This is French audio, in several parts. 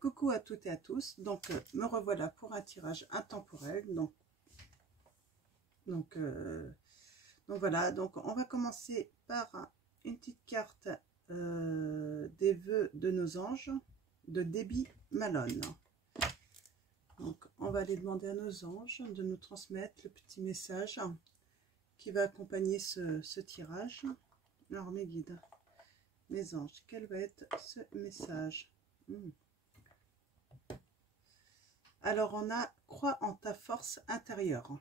Coucou à toutes et à tous, donc me revoilà pour un tirage intemporel. Donc voilà, donc on va commencer par une petite carte des vœux de nos anges de Debbie Malone. Donc on va aller demander à nos anges de nous transmettre le petit message qui va accompagner ce tirage. Alors mes guides, mes anges, quel va être ce message? Alors, on a « Crois en ta force intérieure ».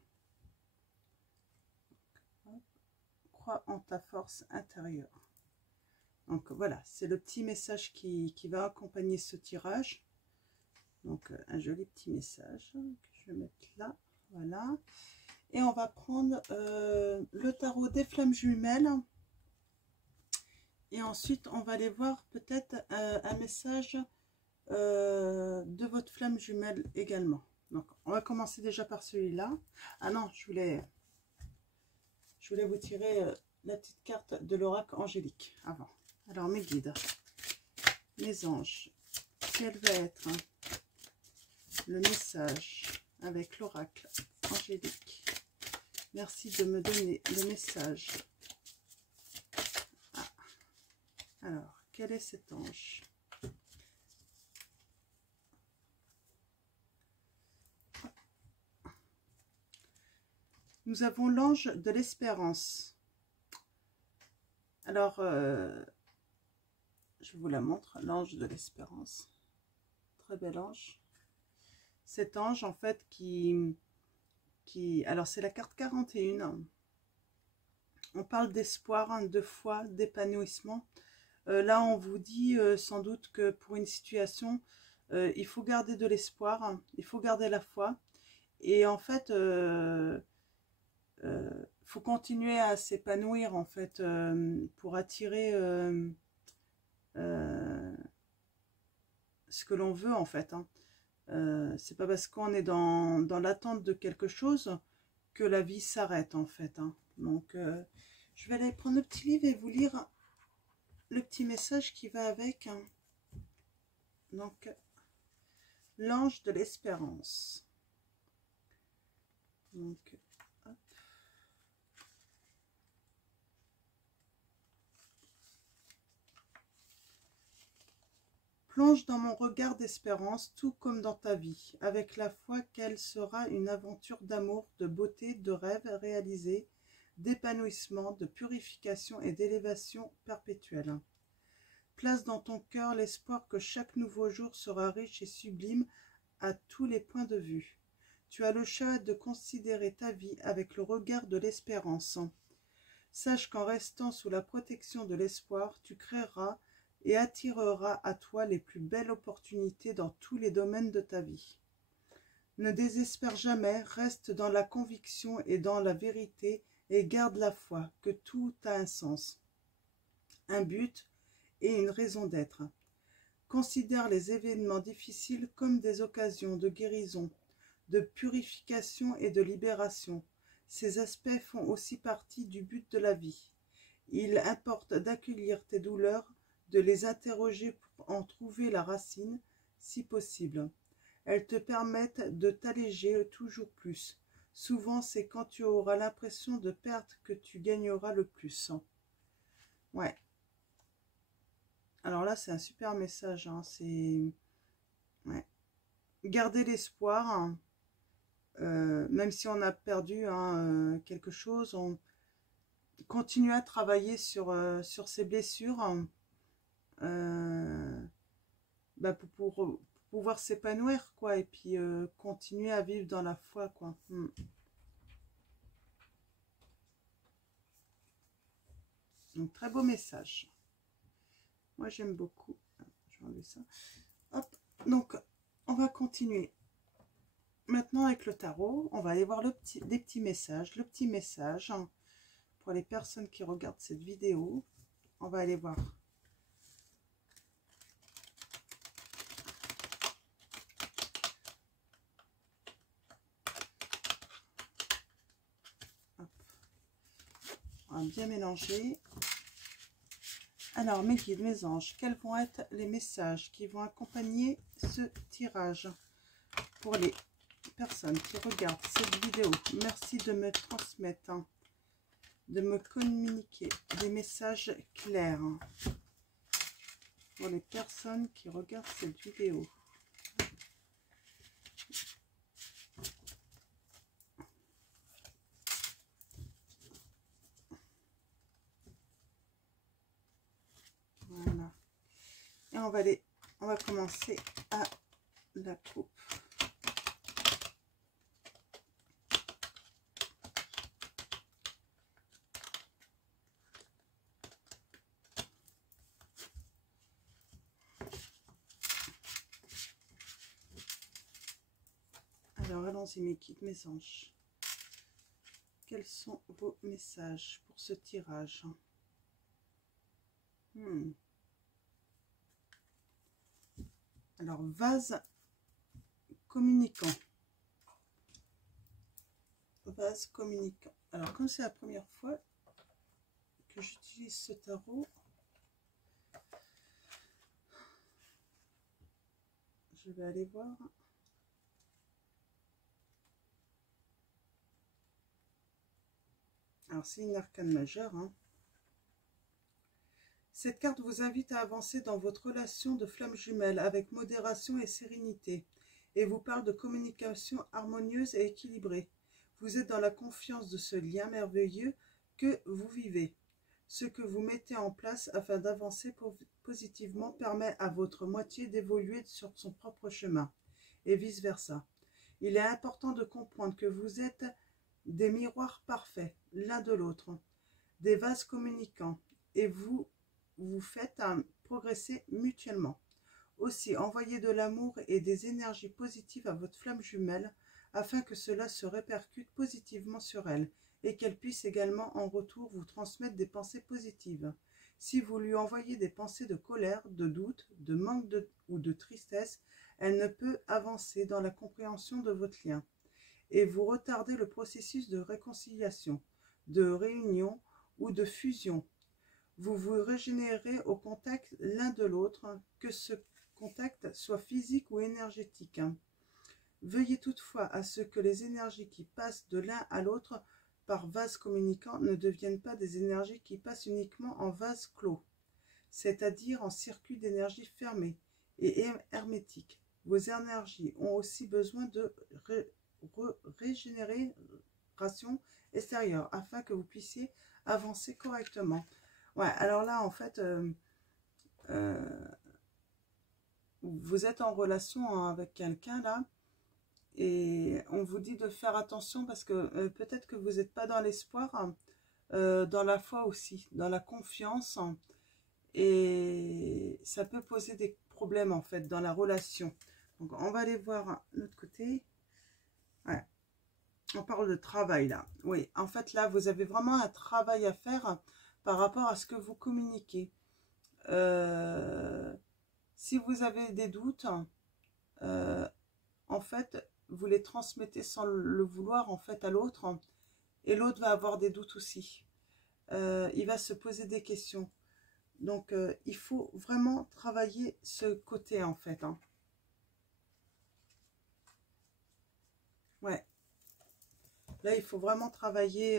Crois en ta force intérieure. Donc, voilà, c'est le petit message qui va accompagner ce tirage. Donc, un joli petit message que je vais mettre là. Voilà. Et on va prendre le tarot des flammes jumelles. Et ensuite, on va aller voir peut-être un message de votre flamme jumelle également. Donc on va commencer déjà par celui-là. Ah non, je voulais vous tirer la petite carte de l'oracle angélique avant. Alors mes guides, mes anges, quel va être le message avec l'oracle angélique? Merci de me donner le message. Ah. Alors, quel est cet ange? Nous avons l'ange de l'espérance. Alors, je vous la montre, l'ange de l'espérance. Très bel ange. Cet ange, en fait, alors, c'est la carte 41. On parle d'espoir, de foi, d'épanouissement. Là, on vous dit sans doute que pour une situation, il faut garder de l'espoir, il faut garder la foi. Et en fait... faut continuer à s'épanouir en fait pour attirer ce que l'on veut en fait. C'est pas parce qu'on est dans l'attente de quelque chose que la vie s'arrête en fait. Donc je vais aller prendre le petit livre et vous lire le petit message qui va avec. Donc l'ange de l'espérance. Donc plonge dans mon regard d'espérance, tout comme dans ta vie, avec la foi qu'elle sera une aventure d'amour, de beauté, de rêve réalisé, d'épanouissement, de purification et d'élévation perpétuelle. Place dans ton cœur l'espoir que chaque nouveau jour sera riche et sublime à tous les points de vue. Tu as le choix de considérer ta vie avec le regard de l'espérance. Sache qu'en restant sous la protection de l'espoir, tu créeras et attirera à toi les plus belles opportunités dans tous les domaines de ta vie. Ne désespère jamais, reste dans la conviction et dans la vérité et garde la foi que tout a un sens, un but et une raison d'être. Considère les événements difficiles comme des occasions de guérison, de purification et de libération. Ces aspects font aussi partie du but de la vie. Il importe d'accueillir tes douleurs, de les interroger pour en trouver la racine, si possible. Elles te permettent de t'alléger toujours plus. Souvent, c'est quand tu auras l'impression de perdre que tu gagneras le plus. Ouais. Alors là, c'est un super message. C'est... Ouais. Garder l'espoir, même si on a perdu quelque chose, on continue à travailler sur ces blessures. Pour pouvoir s'épanouir quoi, et puis continuer à vivre dans la foi quoi. Donc très beau message, moi j'aime beaucoup. Je vais enlever ça. Hop. Donc on va continuer maintenant avec le tarot. On va aller voir des petits messages, le petit message pour les personnes qui regardent cette vidéo. On va aller voir bien mélanger. Alors, mes guides, mes anges, quels vont être les messages qui vont accompagner ce tirage pour les personnes qui regardent cette vidéo? Merci de me transmettre, de me communiquer des messages clairs pour les personnes qui regardent cette vidéo. Voilà. Et on va commencer à la coupe. Alors, allons-y, mes guides, mes anges. Quels sont vos messages pour ce tirage? Alors, vase communicant. Vase communicant. Alors, comme c'est la première fois que j'utilise ce tarot, je vais aller voir. Alors, c'est une arcane majeure. Cette carte vous invite à avancer dans votre relation de flamme jumelle avec modération et sérénité et vous parle de communication harmonieuse et équilibrée. Vous êtes dans la confiance de ce lien merveilleux que vous vivez. Ce que vous mettez en place afin d'avancer positivement permet à votre moitié d'évoluer sur son propre chemin et vice-versa. Il est important de comprendre que vous êtes des miroirs parfaits l'un de l'autre, des vases communicants, et vous faites progresser mutuellement. Aussi, envoyez de l'amour et des énergies positives à votre flamme jumelle afin que cela se répercute positivement sur elle et qu'elle puisse également en retour vous transmettre des pensées positives. Si vous lui envoyez des pensées de colère, de doute, de manque ou de tristesse, elle ne peut avancer dans la compréhension de votre lien et vous retardez le processus de réconciliation, de réunion ou de fusion. Vous vous régénérez au contact l'un de l'autre, que ce contact soit physique ou énergétique. Veuillez toutefois à ce que les énergies qui passent de l'un à l'autre par vase communicant ne deviennent pas des énergies qui passent uniquement en vase clos, c'est-à-dire en circuit d'énergie fermé et hermétique. Vos énergies ont aussi besoin de régénération extérieure afin que vous puissiez avancer correctement. Ouais, alors là, en fait, vous êtes en relation avec quelqu'un là, et on vous dit de faire attention parce que peut-être que vous n'êtes pas dans l'espoir, dans la foi aussi, dans la confiance, et ça peut poser des problèmes en fait dans la relation. Donc on va aller voir l'autre côté. Ouais. On parle de travail là. Oui, en fait là, vous avez vraiment un travail à faire par rapport à ce que vous communiquez. Si vous avez des doutes, en fait, vous les transmettez sans le vouloir en fait à l'autre, et l'autre va avoir des doutes aussi. Il va se poser des questions. Donc, il faut vraiment travailler ce côté en fait. Ouais. Là, il faut vraiment travailler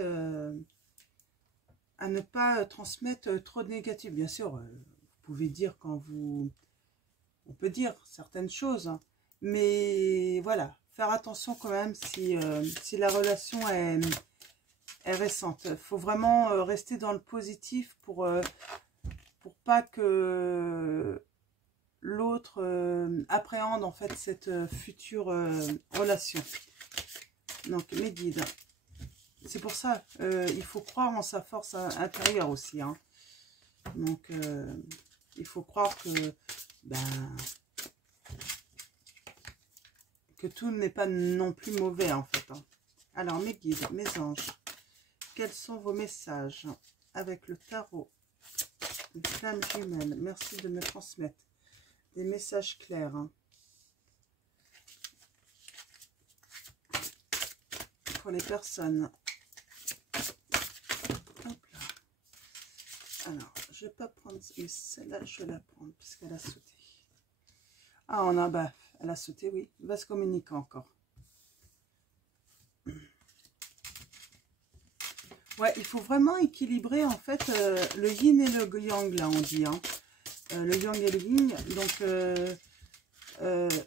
à ne pas transmettre trop de négatif. Bien sûr, vous pouvez dire quand vous... On peut dire certaines choses, mais voilà, faire attention quand même si la relation est récente. Il faut vraiment rester dans le positif pour pas que l'autre appréhende en fait cette future relation. Donc mes guides, c'est pour ça il faut croire en sa force intérieure aussi. Donc il faut croire que tout n'est pas non plus mauvais en fait. Alors mes guides, mes anges, quels sont vos messages avec le tarot de flamme jumelle? Merci de me transmettre des messages clairs. Pour les personnes. Hop là. Alors, je vais pas prendre celle-là, je vais la prendre parce qu'elle a sauté. Ah, on a, bah, elle a sauté, oui. Vase communicant encore. Ouais, il faut vraiment équilibrer en fait le yin et le yang, là on dit. Hein. Le yang et le yin. Donc,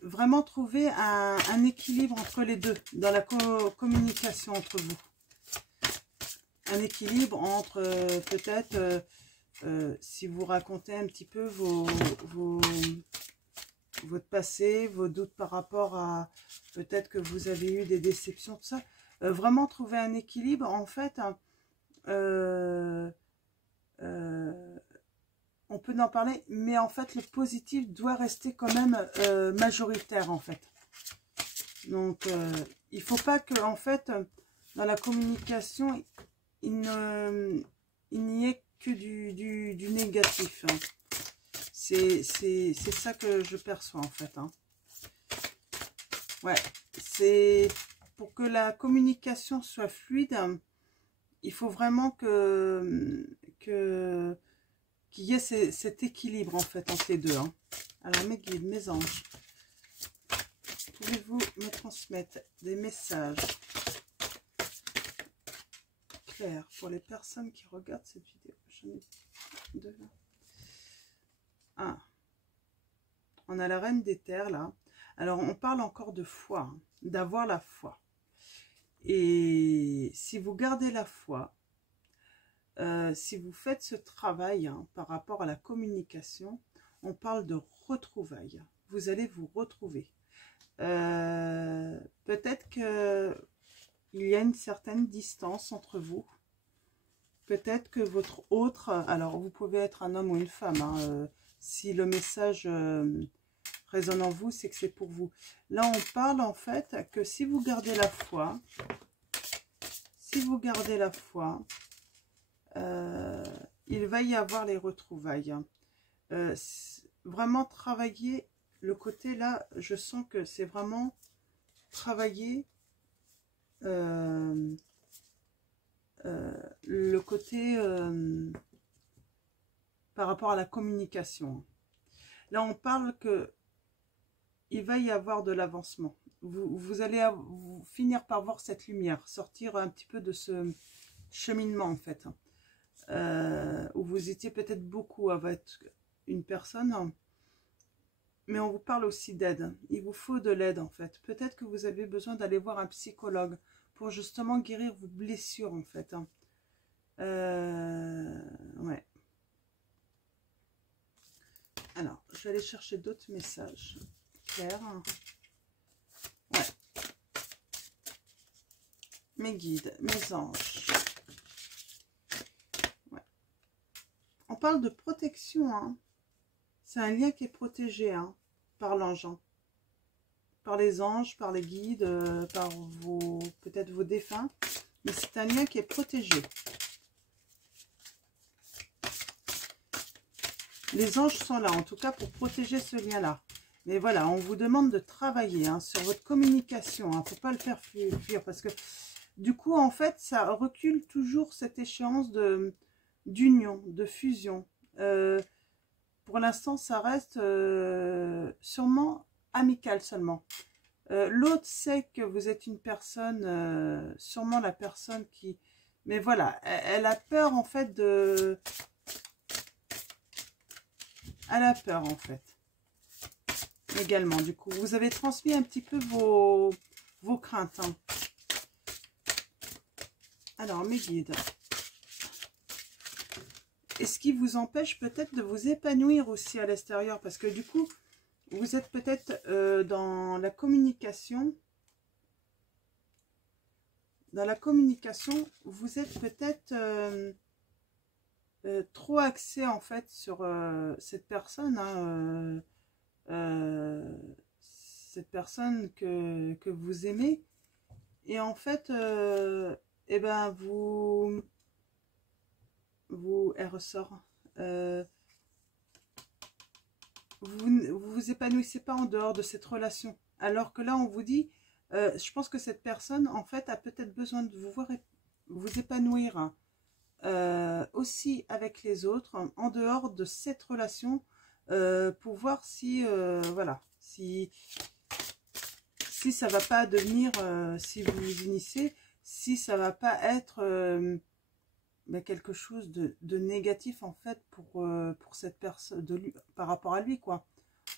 vraiment trouver un équilibre entre les deux dans la communication entre vous. Un équilibre entre peut-être, si vous racontez un petit peu votre passé, vos doutes par rapport à peut-être que vous avez eu des déceptions, tout ça. Vraiment trouver un équilibre en fait. On peut en parler, mais en fait le positif doit rester quand même majoritaire en fait. Donc il faut pas que en fait dans la communication il n'y ait que du négatif. Hein. C'est ça que je perçois en fait. Hein. Ouais, c'est pour que la communication soit fluide. Il faut vraiment qu'il y ait cet équilibre en fait entre les deux. Hein. Alors mes guides, mes anges, pouvez-vous me transmettre des messages clairs pour les personnes qui regardent cette vidéo? J'en ai deux là. Ah. On a la reine des terres là. Alors on parle encore de foi, hein, d'avoir la foi. Et si vous gardez la foi, si vous faites ce travail hein, par rapport à la communication, on parle de retrouvailles. Vous allez vous retrouver. Peut-être qu'il y a une certaine distance entre vous. Peut-être que votre autre, alors vous pouvez être un homme ou une femme, hein, si le message résonne en vous, c'est que c'est pour vous. Là, on parle en fait que si vous gardez la foi, il va y avoir les retrouvailles. Vraiment travailler le côté là, je sens que c'est vraiment travailler le côté par rapport à la communication. Là, on parle que il va y avoir de l'avancement. Vous allez finir par voir cette lumière, sortir un petit peu de ce cheminement en fait. Où vous étiez peut-être beaucoup avec une personne, mais on vous parle aussi d'aide. Il vous faut de l'aide en fait. Peut-être que vous avez besoin d'aller voir un psychologue pour justement guérir vos blessures en fait. Ouais. Alors, je vais aller chercher d'autres messages clairs. Ouais. Mes guides, mes anges. Ouais. On parle de protection. Hein. C'est un lien qui est protégé hein, par l'ange. Hein. Par les anges, par les guides, par peut-être vos défunts. Mais c'est un lien qui est protégé. Les anges sont là, en tout cas, pour protéger ce lien-là. Mais voilà, on vous demande de travailler hein, sur votre communication. Il ne faut pas le faire fuir parce que, du coup, en fait, ça recule toujours cette échéance d'union, de fusion. Pour l'instant, ça reste sûrement amical seulement. L'autre sait que vous êtes une personne, sûrement la personne qui... Mais voilà, elle a peur, en fait, de... Elle a peur, en fait. Également, du coup. Vous avez transmis un petit peu vos craintes. Hein. Alors, mes guides. Et ce qui vous empêche peut-être de vous épanouir aussi à l'extérieur. Parce que, du coup, vous êtes peut-être dans la communication. Dans la communication, vous êtes peut-être... trop axé en fait sur cette personne, hein, cette personne que vous aimez, et en fait, eh ben elle ressort. Vous épanouissez pas en dehors de cette relation, alors que là on vous dit, je pense que cette personne en fait a peut-être besoin de vous voir vous épanouir. Hein. aussi avec les autres, en dehors de cette relation, pour voir si, voilà, si ça va pas devenir, si vous vous unissez, si ça va pas être quelque chose de négatif en fait pour cette personne, par rapport à lui, quoi.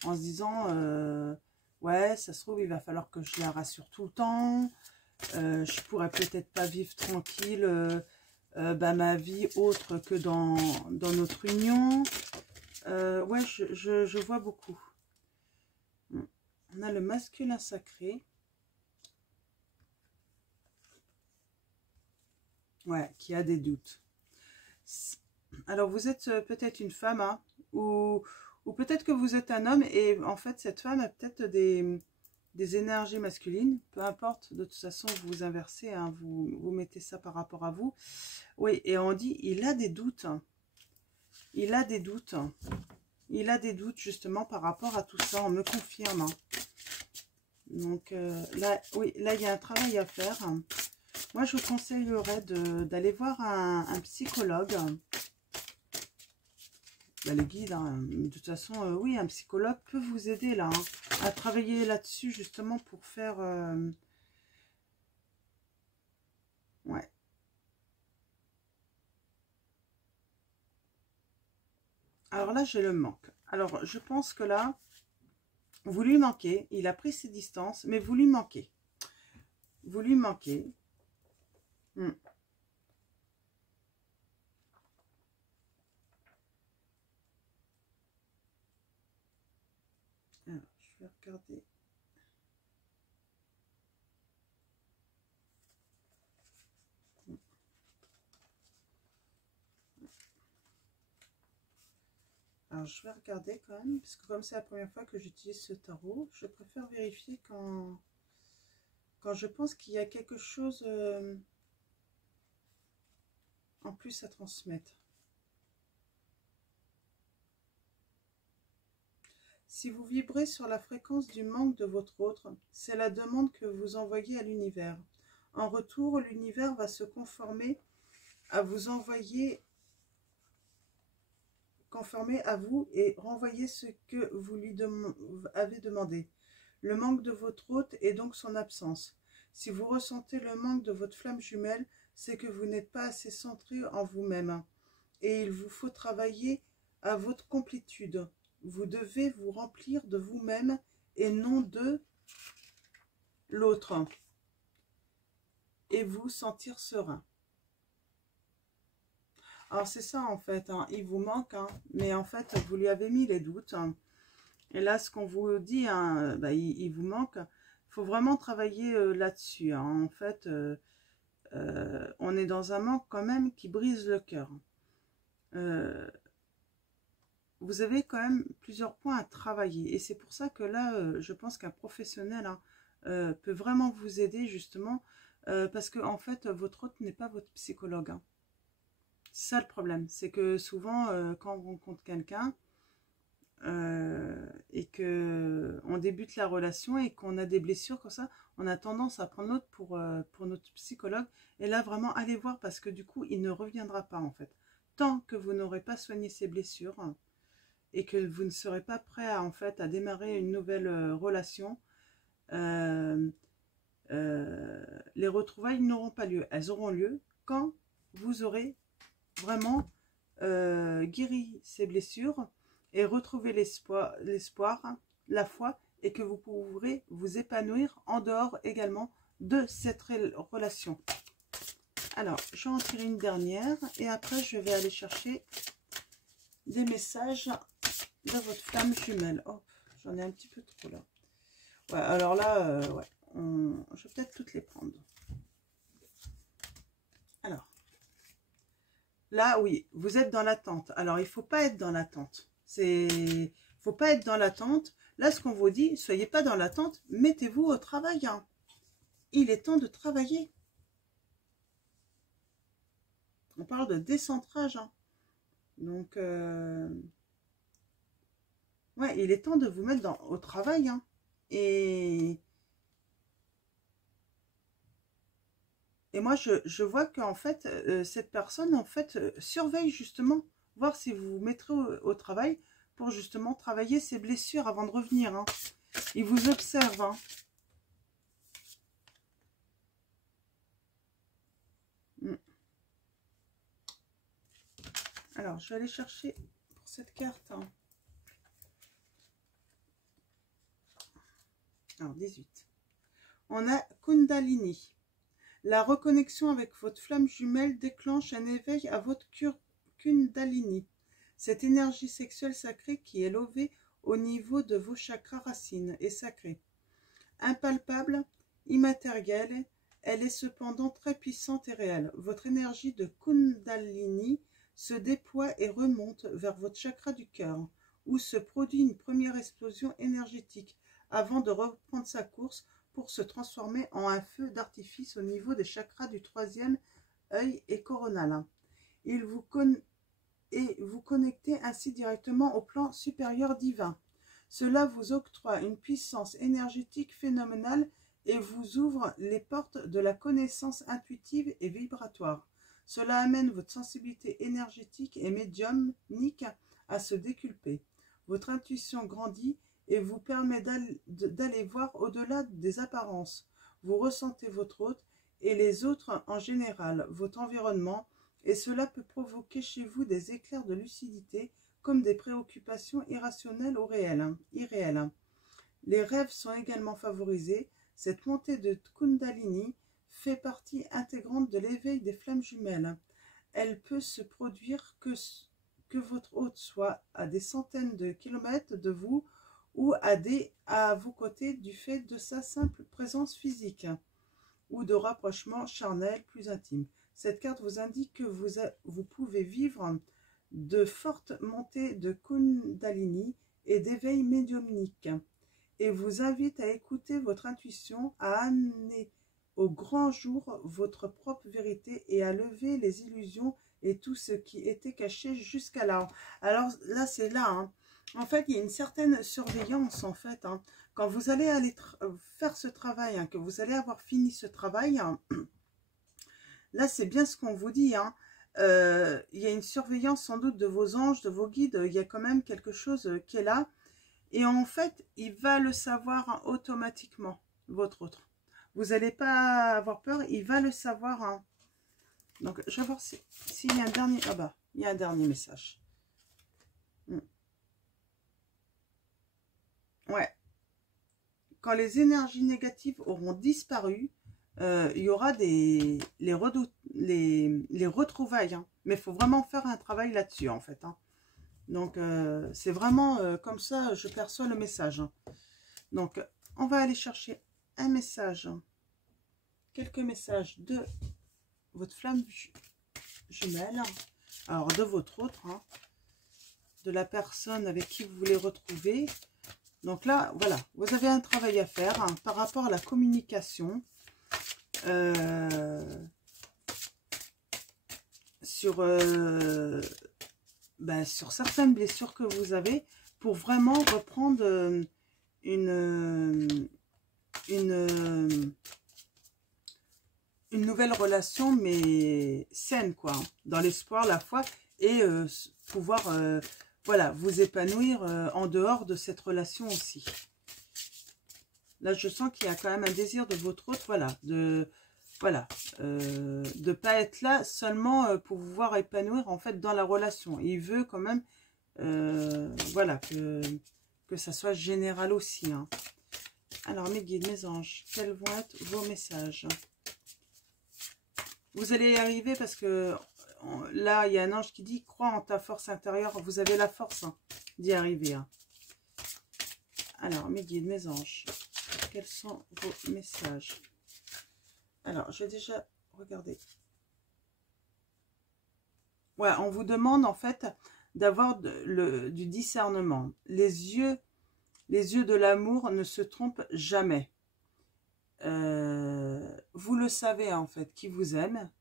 En se disant, ouais, ça se trouve, il va falloir que je la rassure tout le temps, je pourrais peut-être pas vivre tranquille ma vie autre que dans notre union. Ouais, je vois beaucoup. On a le masculin sacré. Ouais, qui a des doutes. Alors, vous êtes peut-être une femme, hein, ou peut-être que vous êtes un homme, et en fait, cette femme a peut-être des énergies masculines. Peu importe, de toute façon, vous inversez, hein, vous mettez ça par rapport à vous. Oui, et on dit, il a des doutes. Il a des doutes. Il a des doutes, justement, par rapport à tout ça, on me confirme. Hein. Donc, là, oui, là, il y a un travail à faire. Moi, je vous conseillerais d'aller voir un psychologue. Les guides, hein. De toute façon, oui, un psychologue peut vous aider là, hein, à travailler là-dessus, justement, pour faire... Ouais. Alors là, j'ai le manque. Alors, je pense que là, vous lui manquez. Il a pris ses distances, mais vous lui manquez. Vous lui manquez. Alors, je vais regarder. Alors, je vais regarder quand même, parce que comme c'est la première fois que j'utilise ce tarot, je préfère vérifier quand je pense qu'il y a quelque chose en plus à transmettre. Si vous vibrez sur la fréquence du manque de votre autre, c'est la demande que vous envoyez à l'univers. En retour, l'univers va se conformer à vous envoyer, conformer à vous et renvoyer ce que vous lui avez demandé. Le manque de votre hôte est donc son absence. Si vous ressentez le manque de votre flamme jumelle, c'est que vous n'êtes pas assez centré en vous-même. Et il vous faut travailler à votre complétude. Vous devez vous remplir de vous-même et non de l'autre. Et vous sentir serein. Alors c'est ça en fait, hein, il vous manque, hein, mais en fait vous lui avez mis les doutes. Hein. Et là ce qu'on vous dit, hein, il vous manque. Il faut vraiment travailler là-dessus. Hein. En fait, on est dans un manque quand même qui brise le cœur. Vous avez quand même plusieurs points à travailler. Et c'est pour ça que là, je pense qu'un professionnel hein, peut vraiment vous aider justement. Parce que en fait, votre hôte n'est pas votre psychologue. Hein. C'est ça le problème. C'est que souvent, quand on rencontre quelqu'un et qu'on débute la relation et qu'on a des blessures comme ça, on a tendance à prendre l'autre pour notre psychologue. Et là, vraiment, allez voir parce que du coup, il ne reviendra pas en fait. Tant que vous n'aurez pas soigné ces blessures... et que vous ne serez pas prêt à, en fait, à démarrer une nouvelle relation, les retrouvailles n'auront pas lieu. Elles auront lieu quand vous aurez vraiment guéri ces blessures et retrouvé l'espoir, la foi, et que vous pourrez vous épanouir en dehors également de cette relation. Alors, je vais en tirer une dernière et après je vais aller chercher des messages de votre flamme jumelle. Oh, j'en ai un petit peu trop là. Ouais, alors là, ouais, je vais peut-être toutes les prendre. Alors, là, oui, vous êtes dans l'attente. Alors, il ne faut pas être dans l'attente. Il ne faut pas être dans l'attente. Là, ce qu'on vous dit, soyez pas dans l'attente, mettez-vous au travail. Hein. Il est temps de travailler. On parle de décentrage. Hein. Donc, ouais, il est temps de vous mettre au travail. Hein. Et Et moi, je vois qu'en fait, cette personne, en fait, surveille justement, voir si vous vous mettrez au travail pour justement travailler ses blessures avant de revenir. Hein. Il vous observe. Hein. Alors, je vais aller chercher pour cette carte. Hein. Alors, 18. On a Kundalini. La reconnexion avec votre flamme jumelle déclenche un éveil à votre Kundalini. Cette énergie sexuelle sacrée qui est levée au niveau de vos chakras racines est sacrée. Impalpable, immatérielle, elle est cependant très puissante et réelle. Votre énergie de Kundalini se déploie et remonte vers votre chakra du cœur, où se produit une première explosion énergétique avant de reprendre sa course pour se transformer en un feu d'artifice au niveau des chakras du troisième œil et coronal. Vous connectez ainsi directement au plan supérieur divin. Cela vous octroie une puissance énergétique phénoménale et vous ouvre les portes de la connaissance intuitive et vibratoire. Cela amène votre sensibilité énergétique et médiumnique à se déculper. Votre intuition grandit et vous permet d'aller voir au-delà des apparences. Vous ressentez votre hôte et les autres en général, votre environnement, et cela peut provoquer chez vous des éclairs de lucidité comme des préoccupations irrationnelles ou irréelles. Les rêves sont également favorisés. Cette montée de Kundalini fait partie intégrante de l'éveil des flammes jumelles. Elle peut se produire que votre hôte soit à des centaines de kilomètres de vous ou à vos côtés du fait de sa simple présence physique ou de rapprochement charnel plus intime. Cette carte vous indique que vous pouvez vivre de fortes montées de Kundalini et d'éveil médiumnique et vous invite à écouter votre intuition, à amener au grand jour votre propre vérité et à lever les illusions et tout ce qui était caché jusqu'à là. Alors là, c'est là, hein. En fait, il y a une certaine surveillance, en fait. Hein. Quand vous allez faire ce travail, hein, que vous allez avoir fini ce travail, hein, là, c'est bien ce qu'on vous dit. Hein. Il y a une surveillance sans doute de vos anges, de vos guides. Il y a quand même quelque chose qui est là. Et en fait, il va le savoir hein, automatiquement, votre autre. Vous n'allez pas avoir peur, il va le savoir. Hein. Donc, je vais voir s'il y a un dernier... Ah bah, il y a un dernier message. Ouais. Quand les énergies négatives auront disparu, il y aura les retrouvailles. Hein. Mais il faut vraiment faire un travail là-dessus, en fait. Hein. Donc, c'est vraiment comme ça, je perçois le message. Hein. Donc, on va aller chercher un message, quelques messages de votre flamme jumelle, alors de votre autre, hein, de la personne avec qui vous voulez retrouver. Donc là, voilà, vous avez un travail à faire hein, par rapport à la communication sur certaines blessures que vous avez pour vraiment reprendre une nouvelle relation, mais saine, quoi, dans l'espoir, la foi, et pouvoir, voilà, vous épanouir en dehors de cette relation aussi. Là, je sens qu'il y a quand même un désir de votre autre, voilà, de pas être là seulement pour vous voir épanouir, en fait, dans la relation. Il veut quand même, voilà, que ça soit général aussi, hein. Alors, mes guides, mes anges, quels vont être vos messages? Vous allez y arriver parce que là, il y a un ange qui dit « Crois en ta force intérieure ». Vous avez la force hein, d'y arriver. Hein. Alors, mes guides, mes anges, quels sont vos messages? Alors, je vais déjà regarder. Ouais, on vous demande en fait d'avoir du discernement. Les yeux de l'amour ne se trompent jamais. Vous le savez en fait, qui vous aime.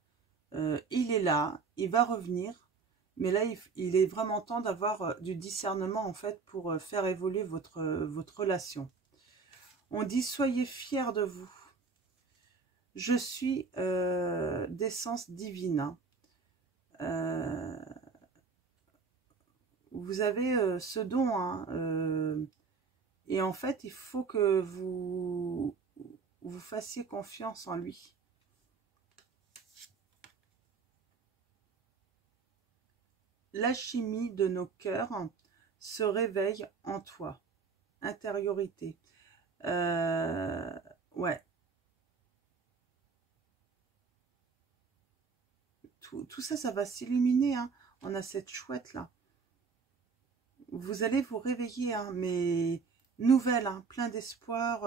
Il est là, il va revenir. Mais là, il est vraiment temps d'avoir du discernement en fait pour faire évoluer votre relation. On dit soyez fiers de vous. Je suis d'essence divine. Hein. Vous avez ce don. Hein, et en fait, il faut que vous fassiez confiance en lui. L'alchimie de nos cœurs se réveille en toi. Intériorité. Ouais. Tout ça, ça va s'illuminer. Hein. On a cette chouette-là. Vous allez vous réveiller, hein, mais nouvelle, hein, plein d'espoir.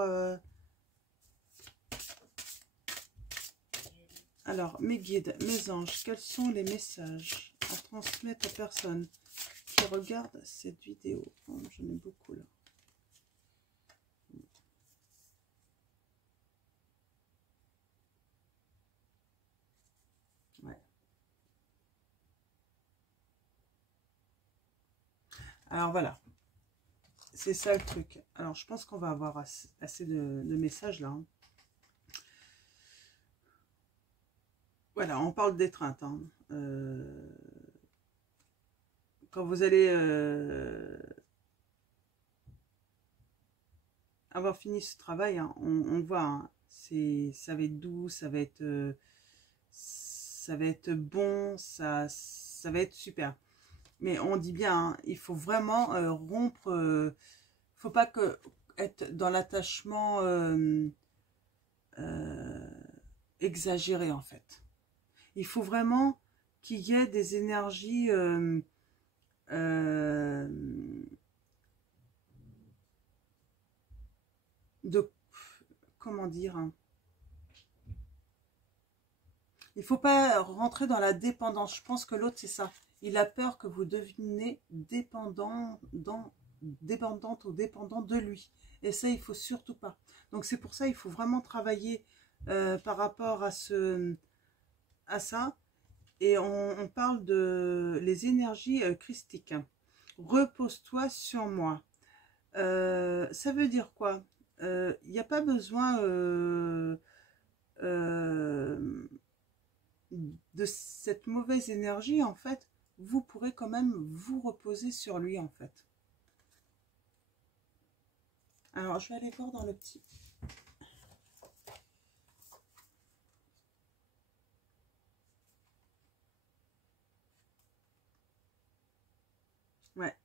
Alors, mes guides, mes anges, quels sont les messages à transmettre aux personnes qui regardent cette vidéo? Oh, j'en ai beaucoup là. Ouais. Alors voilà, c'est ça le truc. Alors je pense qu'on va avoir assez de messages là. Hein. Voilà, on parle d'étreinte. Hein. Quand vous allez avoir fini ce travail, hein, on voit, hein, ça va être doux, ça va être bon, ça va être super. Mais on dit bien, hein, il faut vraiment rompre, faut pas être dans l'attachement exagéré en fait. Il faut vraiment qu'il y ait des énergies de, comment dire, hein. Il ne faut pas rentrer dans la dépendance. Je pense que l'autre, c'est ça. Il a peur que vous deveniez dépendante ou dépendant de lui. Et ça, il ne faut surtout pas. Donc, c'est pour ça il faut vraiment travailler par rapport à ça. Et on parle de les énergies christiques. Repose-toi sur moi. Ça veut dire quoi? Il n'y a pas besoin de cette mauvaise énergie, en fait. Vous pourrez quand même vous reposer sur lui, en fait. Alors, je vais aller voir dans le petit. Ouais.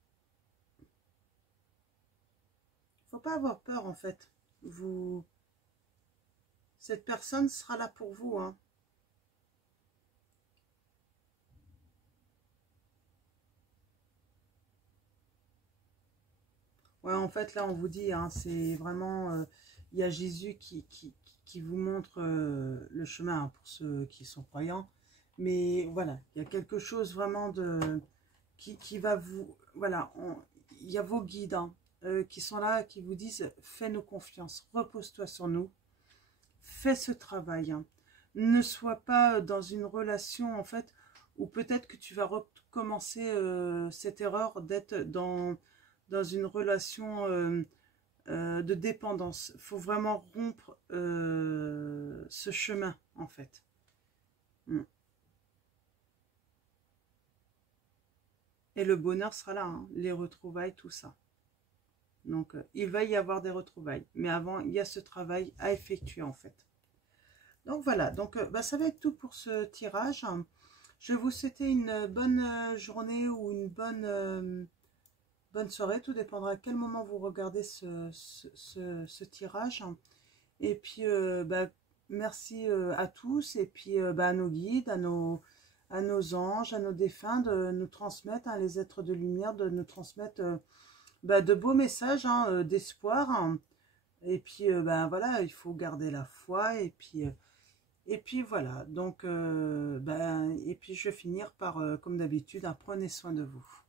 Faut pas avoir peur, en fait. Cette personne sera là pour vous, hein. Ouais, en fait, là, on vous dit, hein, c'est vraiment... il y a Jésus qui vous montre le chemin, hein, pour ceux qui sont croyants. Mais voilà, il y a quelque chose vraiment qui va vous... Voilà, il y a vos guides, hein, qui sont là, qui vous disent, fais-nous confiance, repose-toi sur nous, fais ce travail. Hein. Ne sois pas dans une relation, en fait, où peut-être que tu vas recommencer cette erreur d'être dans une relation de dépendance. Il faut vraiment rompre ce chemin, en fait. Et le bonheur sera là, hein, les retrouvailles, tout ça. Donc, il va y avoir des retrouvailles. Mais avant, il y a ce travail à effectuer, en fait. Donc, voilà. Donc, ça va être tout pour ce tirage. Je vais vous souhaiter une bonne journée ou une bonne soirée. Tout dépendra à quel moment vous regardez ce tirage. Et puis, merci à tous. Et puis, à nos guides, à nos anges, à nos défunts de nous transmettre, hein, les êtres de lumière, de nous transmettre de beaux messages, hein, d'espoir. Hein. Et puis, voilà, il faut garder la foi. Et puis voilà. Donc, et puis je vais finir par, comme d'habitude, prenez soin de vous.